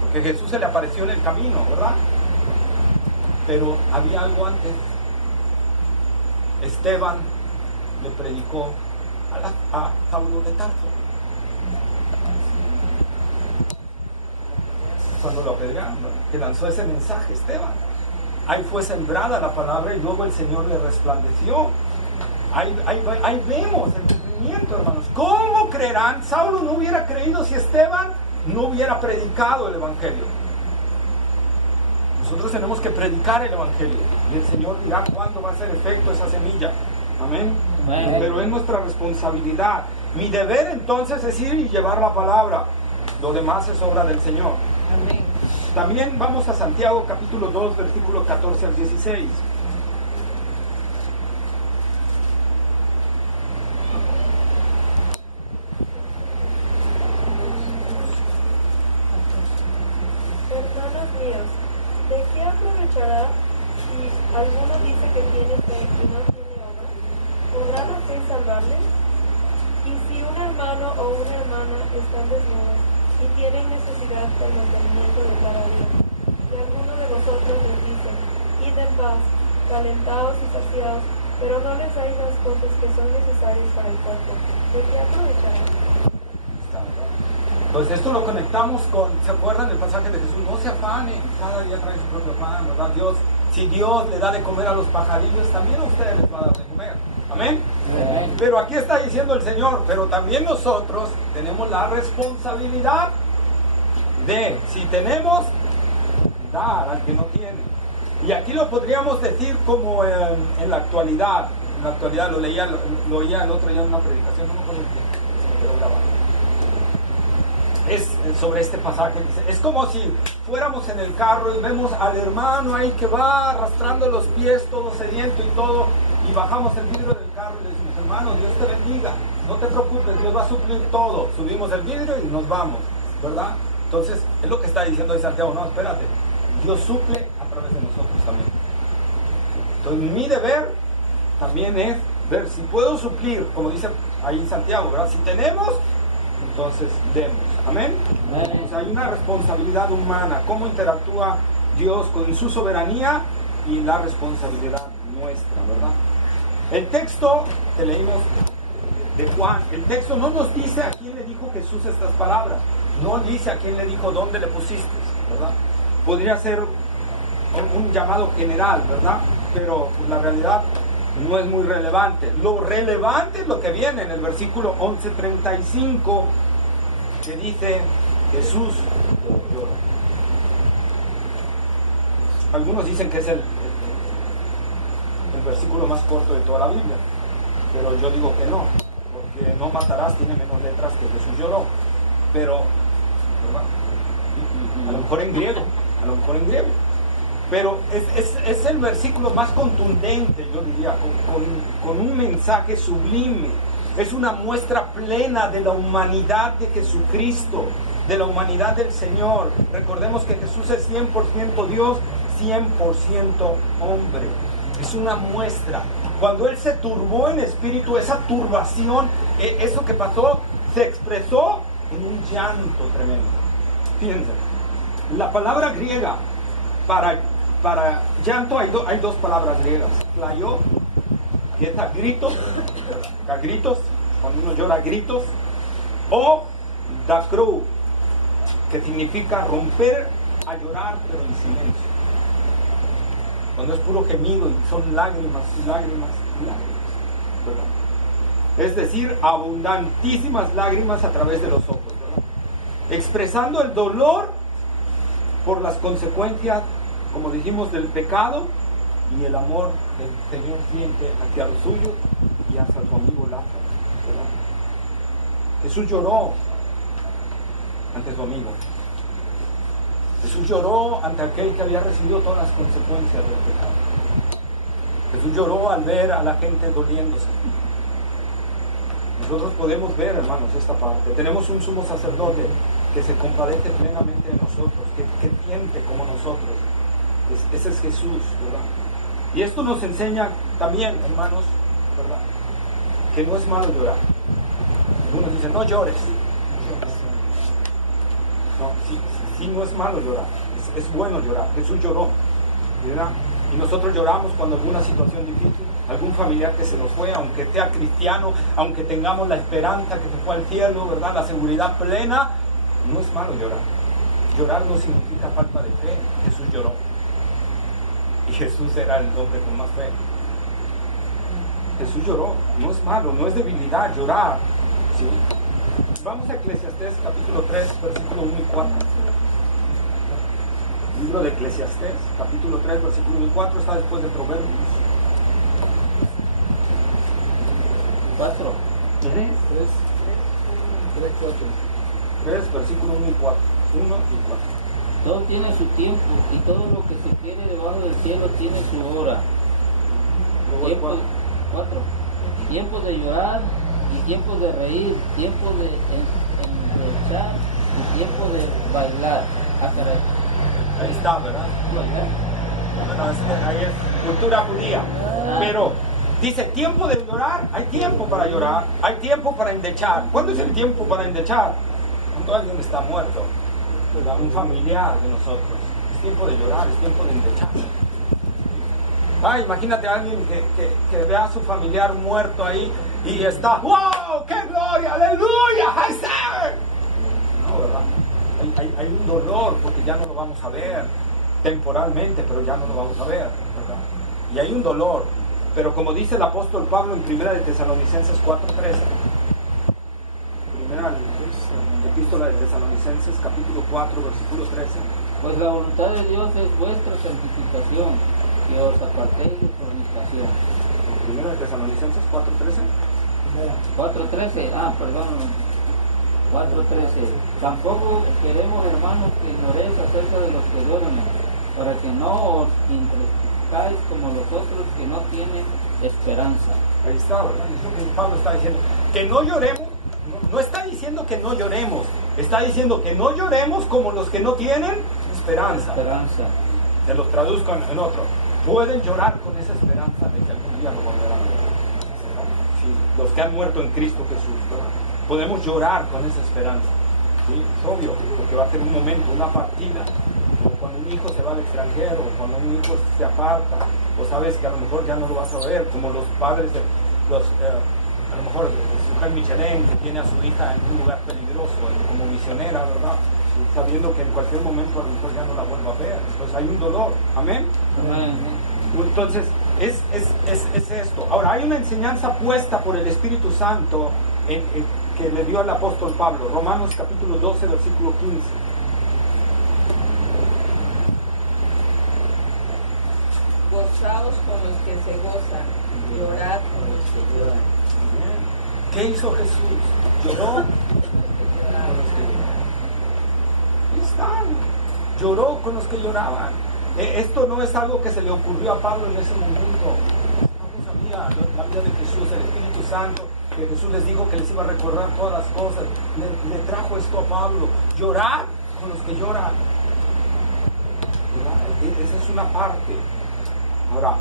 Porque Jesús se le apareció en el camino, ¿verdad? Pero había algo antes. Esteban le predicó a Saulo de Tarso. Cuando lo apedrearon, que lanzó ese mensaje Esteban. Ahí fue sembrada la palabra y luego el Señor le resplandeció. Ahí vemos el cumplimiento, hermanos. ¿Cómo creerán? Saulo no hubiera creído si Esteban no hubiera predicado el Evangelio. Nosotros tenemos que predicar el Evangelio y el Señor dirá cuándo va a hacer efecto esa semilla. Amén. Amén. Pero es nuestra responsabilidad. Mi deber entonces es ir y llevar la palabra. Lo demás es obra del Señor. Amén. También vamos a Santiago capítulo 2, versículos 14 al 16. Hermanos míos, ¿de qué aprovechará si alguno dice que tiene fe y no tiene obra? ¿Podrá la fe salvarle? Y si un hermano o una hermana están desnudos y tienen necesidad por mantenimiento de cada día, y alguno de vosotros les dice, id en paz, calentados y saciados, pero no les dais las cosas que son necesarias para el cuerpo, ¿de qué aprovechará? Pues esto lo conectamos con, ¿se acuerdan del pasaje de Jesús? No se afanen, cada día trae su propio pan, ¿verdad? Si Dios le da de comer a los pajarillos, también a ustedes les va a dar de comer. ¿Amén? Amén. Pero aquí está diciendo el Señor, pero también nosotros tenemos la responsabilidad de, si tenemos, dar al que no tiene. Y aquí lo podríamos decir como en la actualidad. En la actualidad lo oía el otro día en una predicación, no me acuerdo quién, se me quedó grabado. Es sobre este pasaje, es como si fuéramos en el carro y vemos al hermano ahí que va arrastrando los pies todo sediento y todo, y bajamos el vidrio del carro y le decimos, hermano, Dios te bendiga, no te preocupes, Dios va a suplir todo. Subimos el vidrio y nos vamos, ¿verdad? Entonces es lo que está diciendo ahí Santiago. No, espérate, Dios suple a través de nosotros también. Entonces mi deber también es ver si puedo suplir, como dice ahí Santiago, ¿verdad? Si tenemos, entonces demos. Amén. Amén. O sea, hay una responsabilidad humana. Cómo interactúa Dios con su soberanía y la responsabilidad nuestra, ¿verdad? El texto que leímos de Juan, el texto no nos dice a quién le dijo Jesús estas palabras. No dice a quién le dijo dónde le pusiste, ¿verdad? Podría ser un llamado general, ¿verdad? Pero pues, la realidad no es muy relevante. Lo relevante es lo que viene en el versículo 11:35, que dice, Jesús lloró. Algunos dicen que es el versículo más corto de toda la Biblia, pero yo digo que no, porque no matarás tiene menos letras que Jesús lloró, pero, ¿verdad? A lo mejor en griego, pero es el versículo más contundente, yo diría, con un mensaje sublime. Es una muestra plena de la humanidad de Jesucristo, de la humanidad del Señor. Recordemos que Jesús es 100% Dios, 100% hombre. Es una muestra. Cuando Él se turbó en espíritu, esa turbación, eso que pasó, se expresó en un llanto tremendo. Fíjense, la palabra griega para llanto hay dos palabras griegas. Playo, que es a gritos, cuando uno llora a gritos, o dacrou, que significa romper a llorar, pero en silencio. Cuando es puro gemido y son lágrimas y lágrimas y lágrimas, ¿verdad? Es decir, abundantísimas lágrimas a través de los ojos, ¿verdad? Expresando el dolor por las consecuencias, como dijimos, del pecado y el amor que el Señor siente hacia los suyos y hacia su amigo Lázaro, ¿verdad? Jesús lloró ante su amigo. Jesús lloró ante aquel que había recibido todas las consecuencias del pecado. Jesús lloró al ver a la gente doliéndose. Nosotros podemos ver, hermanos, esta parte. Tenemos un sumo sacerdote que se compadece plenamente de nosotros, que siente como nosotros. Ese es Jesús, ¿verdad? Y esto nos enseña también, hermanos, ¿verdad?, que no es malo llorar. Algunos dicen, no llores. No, sí, no es malo llorar. Es bueno llorar. Jesús lloró, ¿verdad? Y nosotros lloramos cuando alguna situación difícil, algún familiar que se nos fue, aunque sea cristiano, aunque tengamos la esperanza que se fue al cielo, ¿verdad?, la seguridad plena, no es malo llorar. Llorar no significa falta de fe. Jesús lloró. Y Jesús era el hombre con más fe. Jesús lloró. No es malo, no es debilidad llorar, ¿sí? Vamos a Eclesiastés capítulo 3, versículo 1 y 4. Libro de Eclesiastés, capítulo 3, versículo 1 y 4, está después de Proverbios. 4. 3, versículo 1 y 4. 1 y 4. Todo tiene su tiempo y todo lo que se quiere debajo del cielo tiene su hora. Luego el 4. Tiempos de llorar y tiempos de reír, tiempos de endechar y tiempos de bailar. Ah, caray. Ahí está, ¿verdad? Bueno, ahí es cultura judía. Pero dice, tiempo de llorar, hay tiempo para llorar, hay tiempo para endechar. ¿Cuándo es el tiempo para endechar? Cuando alguien está muerto, ¿verdad?, un familiar de nosotros. Es tiempo de llorar, es tiempo de endechar. Imagínate a alguien que vea a su familiar muerto ahí y está, ¡wow! ¡Qué gloria! ¡Aleluya! ¡High star! No, ¿verdad? Hay un dolor porque ya no lo vamos a ver temporalmente, pero ya no lo vamos a ver, ¿verdad? Y hay un dolor, pero como dice el apóstol Pablo en Primera de Tesalonicenses 4:13, primera epístola de Tesalonicenses capítulo 4 versículo 13, pues la voluntad de Dios es vuestra santificación, que os apartéis de fornicación. Primera de Tesalonicenses 4:13. 4:13, perdón, 4:13. Tampoco queremos, hermanos, que ignoréis acerca de los que duermen, para que no os entristezcáis como los otros que no tienen esperanza. Ahí está, ¿verdad? Es lo que Pablo está diciendo. Que no lloremos, no está diciendo que no lloremos, está diciendo que no lloremos como los que no tienen esperanza. Se los traduzco en otro. Pueden llorar con esa esperanza de que algún día lo volverán a ver. Sí, los que han muerto en Cristo Jesús, ¿verdad? Podemos llorar con esa esperanza. ¿Sí? Es obvio, porque va a ser un momento, una partida, como cuando un hijo se va al extranjero, o cuando un hijo se aparta, o sabes que a lo mejor ya no lo vas a ver, como los padres de a lo mejor Sujar Michelén, que tiene a su hija en un lugar peligroso, como misionera, ¿verdad?, sabiendo que en cualquier momento a lo mejor ya no la vuelva a ver. Entonces hay un dolor. Amén. Entonces es esto. Ahora hay una enseñanza puesta por el Espíritu Santo que le dio al apóstol Pablo. Romanos capítulo 12 versículo 15. Gozaos con los que se gozan, llorad con los que lloran. ¿Qué hizo Jesús? Lloró con los que lloraban. Ahí están. Lloró con los que lloraban. Esto no es algo que se le ocurrió a Pablo en ese momento. Pablo sabía la vida de Jesús, el Espíritu Santo, que Jesús les dijo que les iba a recordar todas las cosas. Le trajo esto a Pablo. Llorar con los que lloran. Esa es una parte. Ahora,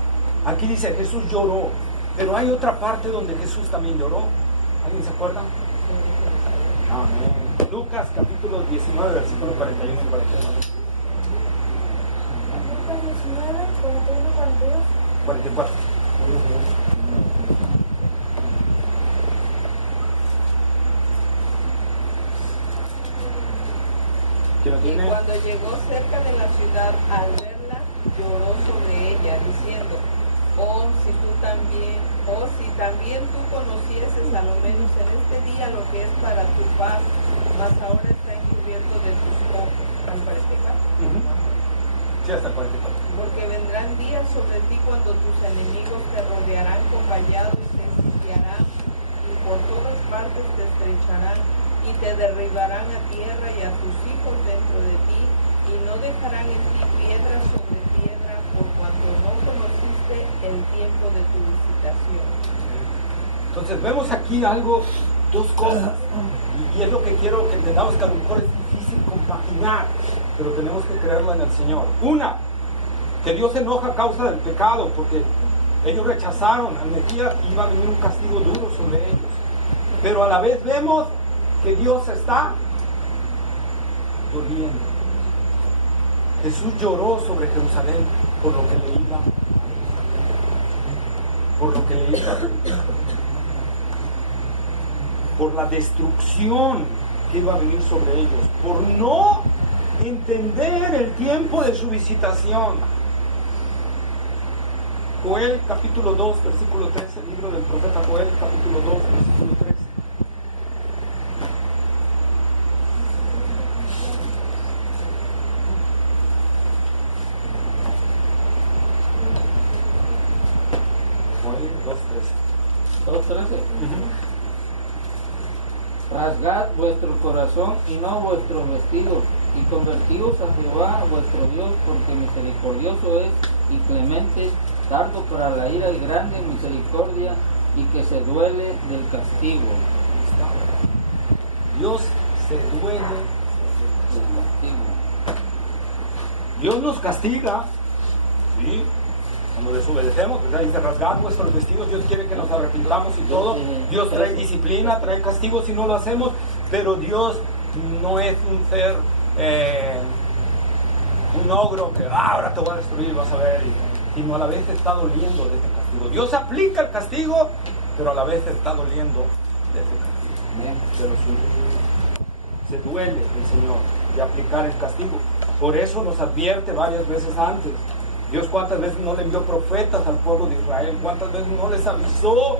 aquí dice Jesús lloró, pero hay otra parte donde Jesús también lloró. ¿Alguien se acuerda? Amén. Lucas capítulo 19, versículo 41 y 42. Lucas 19, 41, 42. 44. ¿Quién lo Y tiene? cuando llegó cerca de la ciudad, al verla, lloró sobre ella, diciendo, si también tú conocieses a lo menos en este día lo que es para tu paz, mas ahora está encubierto de tus ojos. ¿Están para este caso? Sí, hasta 44. Porque vendrán días sobre ti cuando tus enemigos te rodearán con vallado y te sitiarán, y por todas partes te estrecharán, y te derribarán a tierra y a tus hijos dentro de ti, y no dejarán en ti piedra sobre piedra, por cuanto no conociste el tiempo de tu visitación. Entonces vemos aquí algo, dos cosas, y es lo que quiero que entendamos, que a lo mejor es difícil compaginar, pero tenemos que creerlo en el Señor. Una, que Dios se enoja a causa del pecado, porque ellos rechazaron al Mesías y iba a venir un castigo duro sobre ellos. Pero a la vez vemos que Dios está doliendo. Jesús lloró sobre Jerusalén por lo que le iba a por la destrucción que iba a venir sobre ellos, por no entender el tiempo de su visitación. Joel capítulo 2, versículo 13, el libro del profeta Joel capítulo 2, versículo 13. Joel 2:13. 2:13. Rasgad vuestro corazón y no vuestros vestidos, y convertíos a Jehová vuestro Dios, porque misericordioso es y clemente, tardo para la ira y grande misericordia, y que se duele del castigo. Dios se duele Del castigo. Dios nos castiga, ¿sí? Cuando desobedecemos, ¿verdad? Dice, rasgad vuestros vestidos. Dios quiere que nos arrepintamos y todo. Dios trae disciplina, trae castigo si no lo hacemos, pero Dios no es un ser, un ogro que ahora te voy a destruir, vas a ver, sino a la vez está doliendo de ese castigo. Dios aplica el castigo, pero a la vez está doliendo de ese castigo, de los suyos. Se duele el Señor de aplicar el castigo. Por eso nos advierte varias veces antes. Dios cuántas veces no le envió profetas al pueblo de Israel, cuántas veces no les avisó,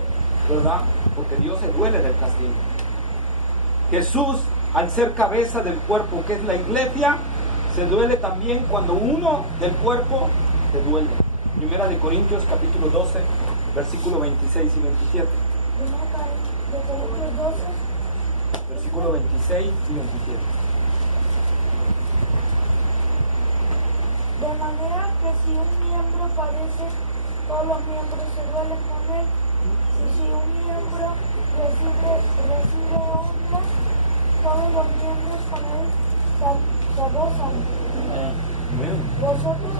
¿verdad? Porque Dios se duele del castigo. Jesús, al ser cabeza del cuerpo que es la iglesia, se duele también cuando uno del cuerpo se duele. Primera de Corintios capítulo 12, versículo 26 y 27. De Corintios 12. Versículo 26 y 27. De manera que si un miembro padece, todos los miembros se duelen con él. Y si un miembro recibe honra, todos los miembros con él se gozan. Vosotros,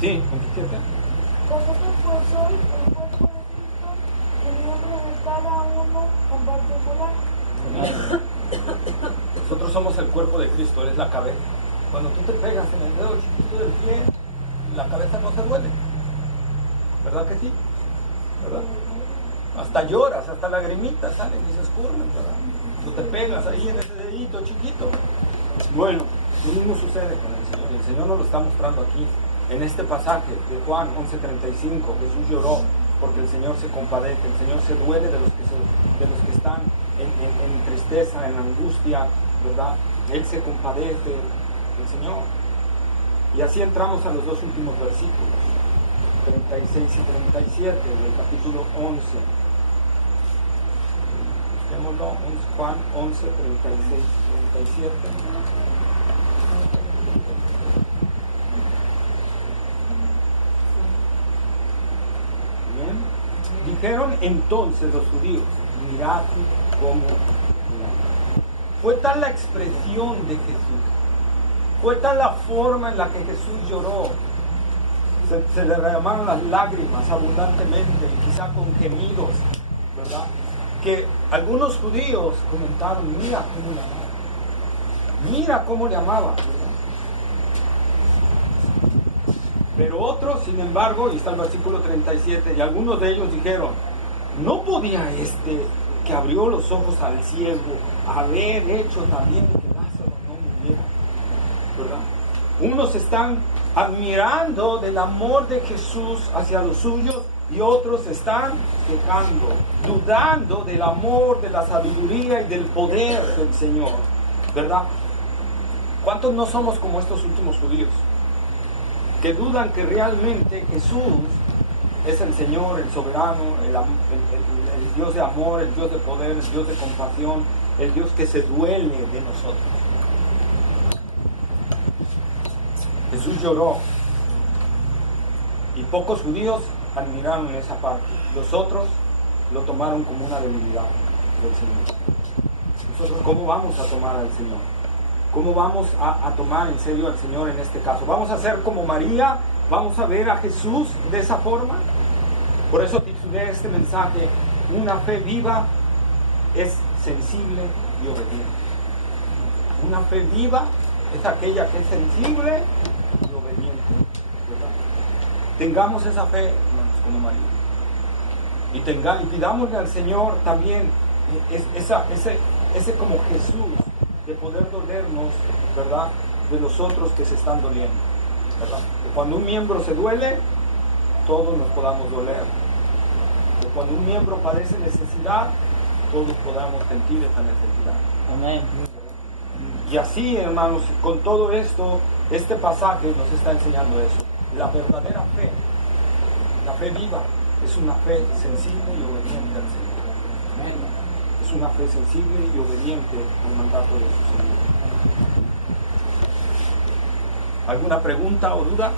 Sí, 27. Vosotros pues sois el cuerpo de Cristo y miembros de cada uno en particular. Nosotros somos el cuerpo de Cristo, Él es la cabeza. Cuando tú te pegas en el dedo chiquito del pie, la cabeza no se duele. ¿Verdad que sí? ¿Verdad? Hasta lloras, hasta lagrimitas salen y se escurren, ¿verdad? Tú te pegas ahí en ese dedito chiquito. Bueno, lo mismo sucede con el Señor. El Señor nos lo está mostrando aquí. En este pasaje de Juan 11:35, Jesús lloró porque el Señor se compadece, el Señor se duele de los que están en tristeza, en angustia, ¿verdad? Él se compadece, el Señor. Y así entramos a los dos últimos versículos, 36 y 37 del capítulo 11. Busquémoslo, Juan 11, 36 y 37. Bien. Dijeron entonces los judíos, mirad cómo llora. Fue tal la expresión de Jesús, fue tal la forma en la que Jesús lloró, se le derramaron las lágrimas abundantemente y quizá con gemidos, ¿verdad? Que algunos judíos comentaron, mira cómo le amaba, mira cómo le amaba, ¿verdad? Pero otros, sin embargo, y está el versículo 37, y algunos de ellos dijeron, ¿no podía que abrió los ojos al ciego haber hecho también que Lázaro no muriera? Unos están admirando del amor de Jesús hacia los suyos y otros están quejando, dudando del amor, de la sabiduría y del poder del Señor, ¿verdad? ¿Cuántos no somos como estos últimos judíos? Que dudan que realmente Jesús es el Señor, el soberano, el Dios de amor, el Dios de poder, el Dios de compasión, el Dios que se duele de nosotros. Jesús lloró y pocos judíos admiraron esa parte. Los otros lo tomaron como una debilidad del Señor. Nosotros, ¿cómo vamos a tomar al Señor? ¿Cómo vamos a tomar en serio al Señor en este caso? ¿Vamos a ser como María? ¿Vamos a ver a Jesús de esa forma? Por eso titulé este mensaje: una fe viva es sensible y obediente. Una fe viva es aquella que es sensible y obediente, ¿verdad? Tengamos esa fe, hermanos, como María. Y pidámosle al Señor también ese como Jesús, de poder dolernos, ¿verdad?, de los otros que se están doliendo, ¿verdad? Que cuando un miembro se duele, todos nos podamos doler. Que cuando un miembro padece necesidad, todos podamos sentir esa necesidad. Amén. Y así, hermanos, con todo esto, este pasaje nos está enseñando eso. La verdadera fe, la fe viva, es una fe sensible y obediente al Señor. Es una fe sensible y obediente al mandato de su Señor. ¿Alguna pregunta o duda?